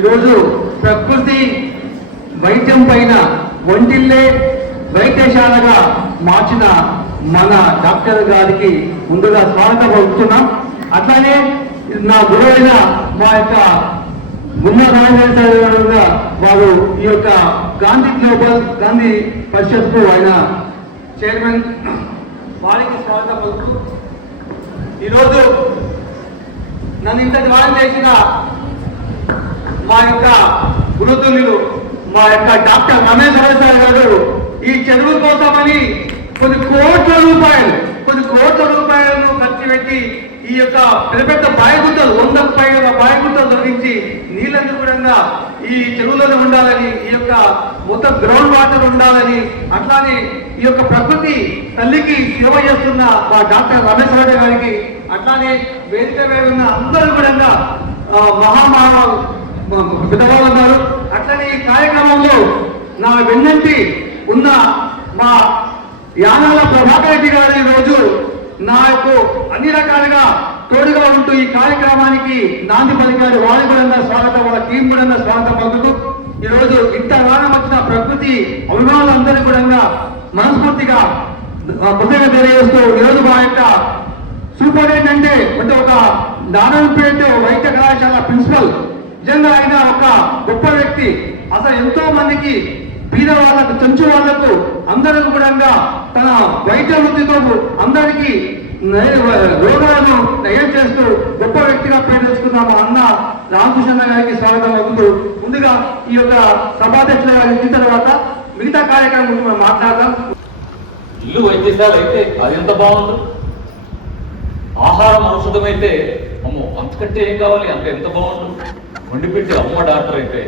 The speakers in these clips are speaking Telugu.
ఈరోజు ప్రకృతి వైద్యం పైన ఒంటిల్లే వైద్యశాలగా మార్చిన మన డాక్టర్ గారికి ముందుగా స్వాగతం పలుకుతున్నాం. అట్లానే నా గురువైన మా యొక్క గుమ్మ నారాయణ వారు ఈ యొక్క గాంధీ గ్లోబల్ గాంధీ పరిషత్కు ఆయన చైర్మన్, వారికి స్వాగతం పలుకుతూ ఈరోజు నన్ను ఇంత ద్వారా చేసిన మా యొక్క గురుతుల్యులు మా యొక్క డాక్టర్ రమేష్ సార్ గారు ఈ చదువు కోసమని కొన్ని కోట్ల రూపాయలను ఖర్చు పెట్టి ఈ యొక్క పెద్ద పెద్ద బాయగుంటలు 100 పైన బాయగుంటలు తొలగించి నీళ్ళందు కూడా ఈ చెరువులలో ఉండాలని, ఈ యొక్క మొత్తం గ్రౌండ్ వాటర్ ఉండాలని, అట్లానే ఈ యొక్క ప్రకృతి తల్లికి సేవ చేస్తున్న మా డాక్టర్ రమేష్ గారికి, అట్లానే వేదిక మీద ఉన్న అందరూ కూడా పెద్దవాళ్ళు ఉన్నారు. అట్లనే ఈ కార్యక్రమంలో నా వెన్నంటి ఉన్న మా యానాల ప్రభాకర్ రెడ్డి గారు ఈరోజు నాకు అన్ని రకాలుగా తోడుగా ఉంటూ ఈ కార్యక్రమానికి నాంది పలికారు. వారి కూడా స్వాగతం, వాళ్ళ టీం కూడా స్వాగతం పలుకుతూ ఈరోజు ఇంత రానం వచ్చిన ప్రకృతి అభిమానులందరూ కూడా మనస్ఫూర్తిగా కృతజ్ఞత తెలియజేస్తూ ఈరోజు మా యొక్క సూపరింటెండెంట్ అంటే ఒక నారాయణపేట వైద్య కళాశాల ప్రిన్సిపల్, నిజంగా ఆయన ఒక గొప్ప వ్యక్తి. అసలు ఎంతో మందికి బీద వాళ్ళకు, చెంచు వాళ్లకు అందరూ కూడా తన వైద్య వృత్తితో అందరికీ రోగాలను నయం చేస్తూ గొప్ప వ్యక్తిగా పేరు తెచ్చుకున్నాము. అన్న రామకృష్ణ గారికి స్వాగతం అవుతూ ముందుగా ఈ యొక్క సభాధ్యక్షుల గారు ఇచ్చిన తర్వాత మిగతా కార్యక్రమం గురించి మనం మాట్లాడదాం. ఇల్లు వైద్యశాల అయితే అది ఎంత బాగుంది, ఆహారం ఔషధం అయితే అమ్మో అంతకంటే ఏం కావాలి, అంత ఎంత బాగుంటుంది. వండిపెట్టి అమ్మ డాక్టర్ అయితే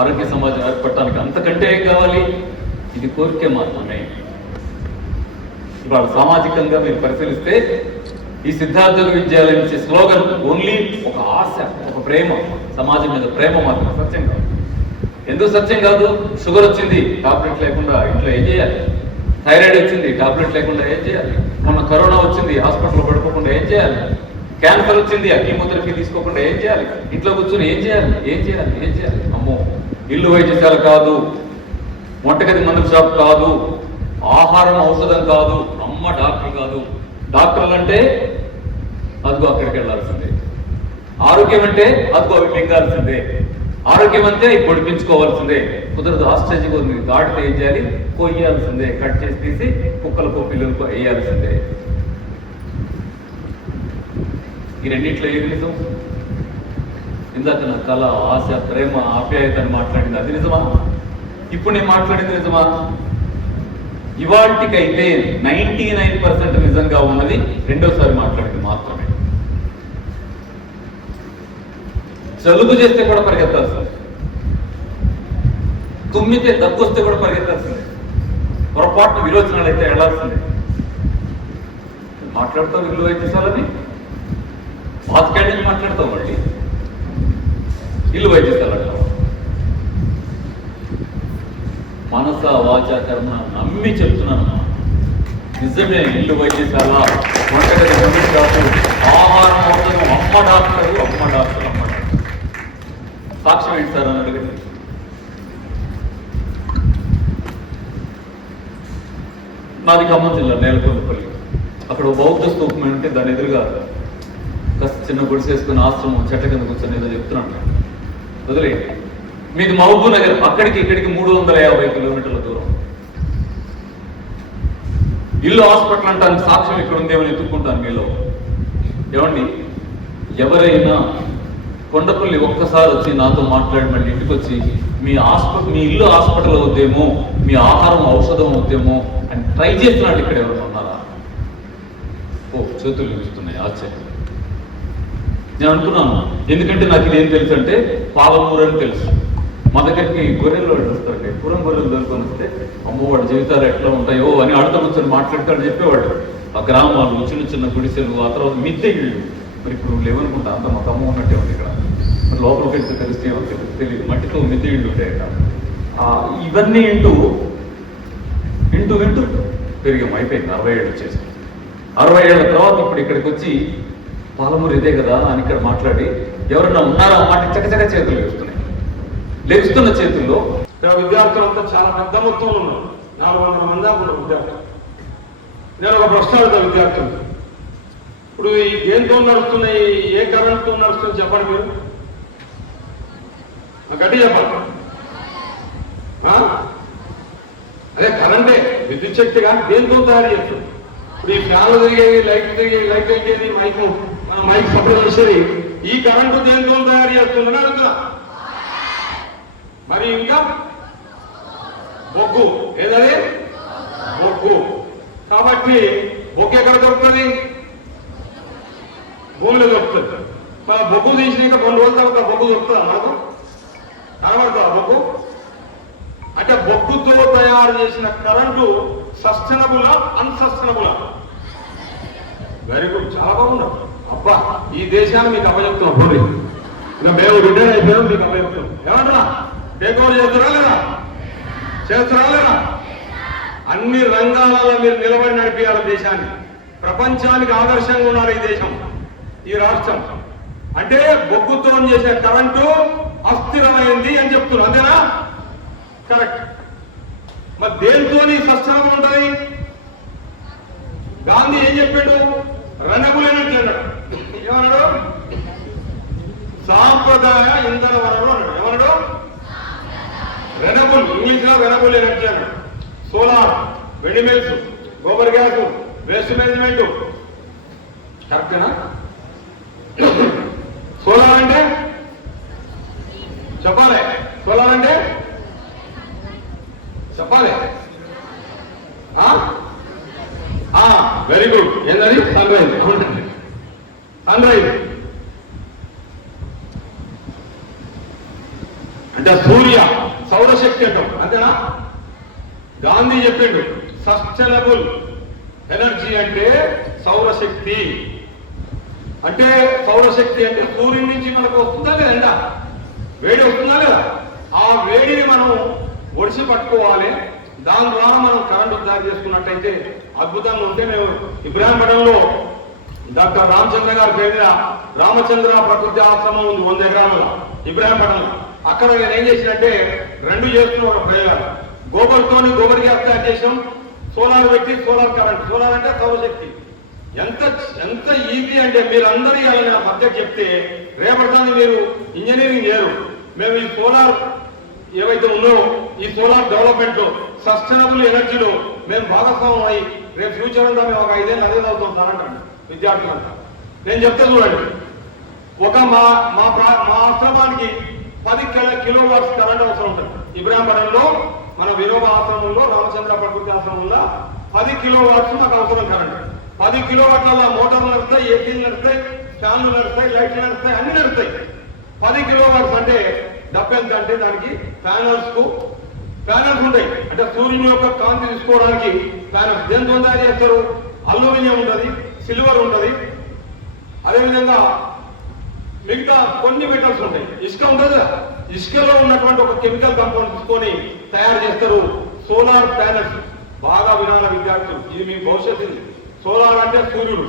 ఆరోగ్య సమాజం ఏర్పడటానికి అంతకంటే ఏం కావాలి. ఇది కోరికే మాత్రమే. ఇవాళ సామాజికంగా మీరు పరిశీలిస్తే ఈ సిద్ధార్థ విద్యాలయం ఇచ్చే స్లోగన్ ఓన్లీ ఒక ఆశ, ఒక ప్రేమ, సమాజం మీద ప్రేమ మాత్రం. సత్యం కాదు. ఎందుకు సత్యం కాదు? షుగర్ వచ్చింది, టాబ్లెట్ లేకుండా ఇంట్లో ఏం చేయాలి? థైరాయిడ్ వచ్చింది, టాబ్లెట్ లేకుండా ఏం చేయాలి? మొన్న కరోనా వచ్చింది, హాస్పిటల్లో పడుకోకుండా ఏం చేయాలి? క్యాన్సర్ వచ్చింది, ఆ కీమోథెరపీ తీసుకోకుండా ఏం చేయాలి? ఇంట్లో కూర్చొని ఏం చేయాలి? అమ్మో, ఇల్లు వైద్యశాల కాదు, వంటగది మందుల షాప్ కాదు, ఆహారం ఔషధం కాదు, అమ్మ డాక్టర్ కాదు. డాక్టర్లు అంటే అదిగో అక్కడికి వెళ్ళాల్సిందే. ఆరోగ్యం అంటే అదిగో అవి మింగాల్సిందే. ఆరోగ్యం అంటే పొడిపించుకోవాల్సిందే. కుదరదు, ఆస్ట్రేజ్గా ఉంది, దాటితే ఏం చేయాలి? కొయ్యాల్సిందే, కట్ చేసి తీసి కుక్కలకు పిల్లలకు వేయాల్సిందే. ఈ రెండిట్లో ఏది నిజం? ఇందాక నా కళ, ఆశ, ప్రేమ, ఆప్యాయత అని మాట్లాడింది అది నిజమా? ఇప్పుడు నేను మాట్లాడింది నిజమా? ఇవాటికైతే 99% నిజంగా ఉన్నది రెండోసారి మాట్లాడింది మాత్రమే. జలుబు చేస్తే కూడా పరిగెత్తాల్సింది, తుమ్మితే దగ్గొస్తే కూడా పరిగెత్తాల్సిందే, పొరపాటున విరోచనాలు అయితే వెళ్లాల్సిందే. మాట్లాడతావు ఇల్లు వైద్యశాలని, హాస్పిటల్ నుంచి మాట్లాడతావు, మళ్ళీ ఇల్లు వైద్యశాల అంటావు. మనస వాచ కర్మ నమ్మి చెప్తున్నాను, నిజమే. ఇల్లు వైద్యశాల, వంటగది మందుల షాపు, ఆహారం ఔషధం, అమ్మ డాక్టర్. సాక్ష్యం ఏంటి సార్ అని అడిగింది. నాది ఖమ్మం జిల్లా నేలకొండపల్లి. అక్కడ బౌద్ధ స్తూపం అంటే దాని ఎదురుగా కాస్త చిన్న గుడిసేసుకుని ఆశ్రమం చెట్ల కింద కూర్చొని ఏదో చెప్తున్నాను. వదిలే, మీది మహబూబ్ నగర్, అక్కడికి ఇక్కడికి 350 కిలోమీటర్ల దూరం. ఇల్లు హాస్పిటల్ అంటానికి సాక్ష్యం ఇక్కడ ఉందేమని ఎత్తుక్కుంటాను మీలో. ఏమండి, ఎవరైనా కొండపల్లి ఒక్కసారి వచ్చి నాతో మాట్లాడి మళ్ళీ ఇంటికి వచ్చి మీ ఇల్లు హాస్పిటల్ అవుతేమో, మీ ఆహారం ఔషధం అవుతేమో అని ట్రై చేస్తున్నాడు ఇక్కడ ఎవరైనా ఉన్నారా? ఓ, చేతులు చూస్తున్నాయి, ఆశ్చర్యం. నేను అనుకున్నాను, ఎందుకంటే నాకు ఇదేం తెలుసు అంటే పాలమూరు అని తెలుసు. మా దగ్గరికి గొర్రెలు వస్తారండి, పురం గొర్రెలు దొరుకుని వస్తే అమ్మో వాడి జీవితాలు ఎట్లా ఉంటాయో అని ఆడతా కూర్చొని మాట్లాడతాడు చెప్పేవాడు. ఆ గ్రామాలు, చిన్న చిన్న గుడిసెలు, ఆ తర్వాత మిద్దె ఇళ్ళు. మరి ఇప్పుడు లేవనుకుంటా, అంత మా తమ్మ ఉన్నట్టే ఉంది ఇక్కడ. మరి లోపలికి వెళ్తే తెలిస్తే తెలియదు, మట్టితో మిద్దె ఇళ్ళు ఉంటాయట. ఇవన్నీ వింటూ పెరిగాం. అయిపోయింది 60 ఏళ్ళు వచ్చేసి. 60 ఏళ్ళ తర్వాత ఇప్పుడు ఇక్కడికి వచ్చి పాలమూరు ఇదే కదా అని ఇక్కడ మాట్లాడి ఎవరన్నా ఉన్నారా మాట చకచక చేతులు లేస్తున్నాయి. లేస్తున్న చేతుల్లో విద్యార్థులంతా చాలా పెద్ద మొత్తంలో ఉన్నారు. 400 మంది దాకా ఉన్నారు విద్యార్థులు. నేను ఒక ప్రశ్న అడుగుతా విద్యార్థులు, ఇప్పుడు ఈ దేంతో నడుస్తున్నాయి, ఏ కరెంట్తో నడుస్తుంది చెప్పండి మీరు, గట్టి చెప్పండి. అదే కరెంటే, విద్యుత్ శక్తిగా దేంతో తయారు చేస్తుంది. ఇప్పుడు ఈ ఫ్యాన్లు తిరిగేది, లైట్ తిరిగేది, లైట్ వెళ్ళేది, మన మైక్ సప్లై చేసేది ఈ కరెంటు దేంతో తయారు చేస్తుందని అడుగుతున్నా. మరి ఇంకా బొగ్గు, ఏదది బొగ్గు. కాబట్టి బొగ్గు ఎక్కడ దొరుకుతుంది? భూమిలో దొరుకుతుంది. బొగ్గు తీసినాక 2 రోజుల తర్వాత బొగ్గు దొరుకుతుందా మనకు? కనబడుతుందా బొగ్గు? అంటే బొగ్గుతో తయారు చేసిన కరెంటు సస్టైనబులా అన్సస్టైనబులా? వెరీ గుడ్, చాలా బాగున్నాం. అబ్బా, ఈ దేశాన్ని మీకు అప్పచెప్తున్నాం. పోనీ ఇంకా మేము రిటైర్ అయిపోయాం, మీకు అప్పచెప్తున్నాం. ఏమంటున్నా, టేక్ ఓవర్ చేస్తారా లేదా? చేస్తారా లేదా? అన్ని రంగాలలో మీరు నిలబడి నడిపించాలి దేశాన్ని. ప్రపంచానికి ఆదర్శంగా ఉన్నారు ఈ దేశం, ఈ రాష్ట్రం. అంటే బొగ్గుతో చేసే కరెంటు అస్థిరమైంది అని చెప్తున్నారు, అంతేనా? కరెక్ట్. మరి దేంతో సస్టైనబుల్ ఉంటుంది? గాంధీ ఏం చెప్పాడు? రెన్యూబుల్ ఎనర్జీ అన్నాడు. ఏమన్నాడు? సాంప్రదాయ ఇంధన వనరులు అన్నాడు. ఏమన్నాడు? రెన్యూబుల్, ఇంగ్లీష్ లో రెన్యూబుల్ ఎనర్జీ అన్నాడు. Solar, windmills, gobar gas, waste management. కరెక్టేనా? సోలార్ అంటే చెప్పాలి, సోలార్ అంటే చెప్పాలి. Very good. ఏంటది? Sunrise. సన్ రైజ్ అంటే సూర్య, సౌరశక్తి అంటాం, అంతేనా? గాంధీ చెప్పిండు సస్టైనబుల్ ఎనర్జీ అంటే సౌరశక్తి. అంటే సౌరశక్తి అంటే సూర్యుడి నుంచి మనకు వస్తుందా లేదా ఎండ, వేడి వస్తుందా లేదా? ఆ వేడిని మనం ఒడిసి పట్టుకోవాలి. దాని ద్వారా మనం కరెంటు తయారు చేసుకున్నట్టయితే అద్భుతంగా ఉంటే, మేము ఇబ్రాహీంపట్నంలో డాక్టర్ రామచంద్ర గారి పేరు రామచంద్ర ప్రకృతి ఆశ్రమం ఉంది 100 ఎకరాలలో ఇబ్రాహీంపట్నంలో. అక్కడ నేను ఏం చేసినంటే 2 చేస్తున్న ఒక ప్రయోగాలు. గోబర్తోని గోబర్ గ్యాస్ తయారు చేసాం, సోలార్ పెట్టి సోలార్ కరెంట్. సోలార్ అంటే సౌరశక్తి. ఎంత ఈజీ అంటే మీరు అందరూ నా సబ్జెక్ట్ చెప్తే రేపటిదాన్ని మీరు ఇంజనీరింగ్ చేయరు. మేము ఈ సోలార్ ఏవైతే ఉన్నాయో ఈ సోలార్ డెవలప్మెంట్ లో సస్టైనబుల్ ఎనర్జీలో మేము భాగస్వామ్యం అయ్యి రేపు ఫ్యూచర్ అంతా మేము ఒక 5 ఏళ్ళు అదే చదువుతాం సార్ అంటారు విద్యార్థులంతా. నేను చెప్తే చూడండి, మా ఆశ్రమానికి 10 కిలోవాట్స్ కరెంట్ అవసరం ఉంటుంది. ఇబ్రాహీంపట్నంలో మన వినోబ ఆశ్రమంలో, రామచంద్ర ప్రకృతి ఆశ్రమంలో 10 కిలోవాట్స్ మాకు అవసరం కరెంట్. 10 కిలోవాట్ల మోటార్లు నడుస్తాయి, ఏసీలు నడుస్తాయి, ఫ్యాన్లు నడుస్తాయి, లైట్లు నడుస్తాయి, అన్ని నడుస్తాయి. 10 కిలోవాట్స్ అంటే డబ్బెంత అంటే దానికి ప్యానల్స్ ఉంటాయి. అంటే సూర్యుని యొక్క కాంతి తీసుకోవడానికి ప్యానల్స్ దేంతో తయారు చేస్తారు? అల్యూమినియం ఉంటుంది, సిల్వర్ ఉంటుంది, అదేవిధంగా మిగతా కొన్ని మెటల్స్ ఉంటాయి. ఇసుక ఉంటుంది, ఇసుకలో ఉన్నటువంటి ఒక కెమికల్ కాంపౌండ్ తీసుకొని తయారు చేస్తారు సోలార్ ప్యానల్స్. బాగా వినాల విద్యార్థులు, ఇది మీ భవిష్యత్తు. సోలార్ అంటే సూర్యుడు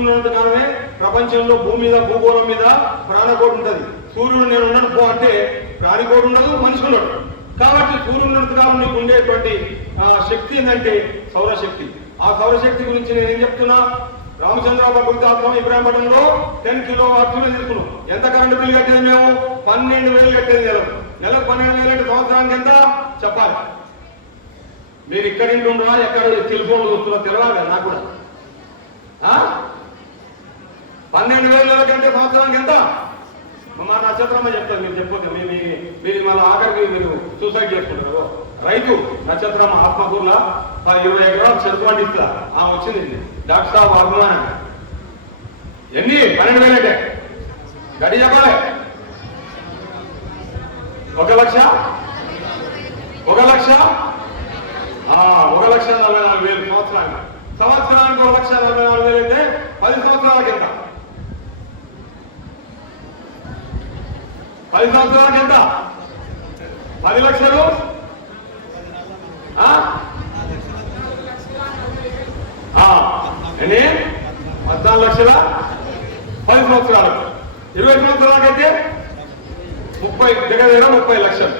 ఉన్నట్టుగానే ప్రపంచంలో భూమి మీద, భూగోళం మీద ప్రాణకోటి ఉంటుంది. సూర్యుడు నేను ఉండను పో అంటే ప్రాణికోటి ఉండదు, మనిషి ఉండడు. కాబట్టి సూర్యుడు ఉన్నట్టుగా నీకు ఉండేటువంటి శక్తి ఏంటంటే సౌరశక్తి. ఆ సౌరశక్తి గురించి నేను ఏం చెప్తున్నా, రామచంద్ర ప్రకృతి ఆశ్రమం ఇబ్రాహీంపట్నంలో 10 కిలోవాట్స్ తీసుకున్నాం. ఎంత కరెంటు బిల్లు కట్టేది? మేము 12,000 కట్టేది. నెలకు 12,000 అంటే సంవత్సరానికి ఎంత చెప్పాలి? మీరు ఇక్కడ ఇంటుండ్రా, ఎక్కడ టెలిఫోన్లు చూస్తున్నా తెలవాలి నాకు కూడా. 12,000 కంటే సంవత్సరానికి ఎంత? మా నక్షత్రమ్మ చెప్తారు, మీరు చెప్పొద్దు. మీరు మళ్ళీ ఆఖరికి మీరు సూసైడ్ చేసుకుంటారు. రైతు నక్షత్రమ్మ ఆత్మకూరులో 20 ఎకరాలు చెరుకు పండిస్తా. వచ్చింది డాక్టర్ సాబ్ అభిమానం. ఎన్ని? 12,000 అంటే గడి చెప్పాలి. 1 లక్ష 1,44,000 సంవత్సరానికి. సంవత్సరానికి 1,44,000 అయితే 10 సంవత్సరాలకి ఎంత? 10 సంవత్సరాలకి ఎంత? 10 లక్షలు. 14 లక్షల 10 సంవత్సరాలకు. 20 సంవత్సరాలకైతే 30 లక్షలు.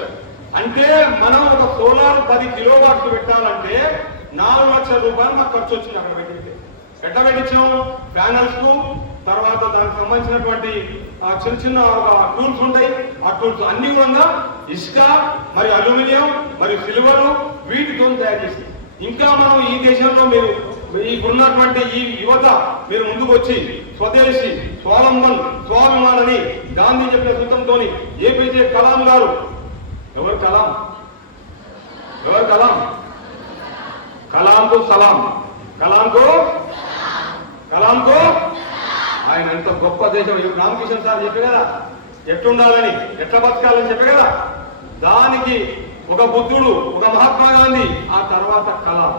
అంటే మనం ఒక సోలార్ 10 కిలోవాట్లు పెట్టాలంటే 4 లక్షల రూపాయలు మాకు ఖర్చు వచ్చింది అక్కడ పెట్టింది. ఎట్లా పెట్టించాం? ప్యానల్స్ కు, తర్వాత దానికి సంబంధించినటువంటి చిన్న చిన్న టూల్స్ ఉంటాయి. ఆ టూల్స్ అన్ని కూడా ఇసుక, మరి అల్యూమినియం, మరి సిల్వర్, వీటితో తయారు చేసి, ఇంకా మనం ఈ దేశంలో మీరు ఉన్నటువంటి ఈ యువత మీరు ముందుకు వచ్చి స్వదేశీ, స్వాభిమాన్ అని గాంధీ చెప్పిన సూత్రంతో ఏపీజే కలాం గారు, ఎవరు కలాం? కలాంకు సలాం, కలాంకు ఆయన ఎంత గొప్ప దేశం. రామకిషన్ సార్ చెప్పే కదా ఎట్లుండాలని, ఎట్లా బతకాలని చెప్పే కదా. దానికి ఒక బుద్ధుడు, ఒక మహాత్మా గాంధీ, ఆ తర్వాత కలాం.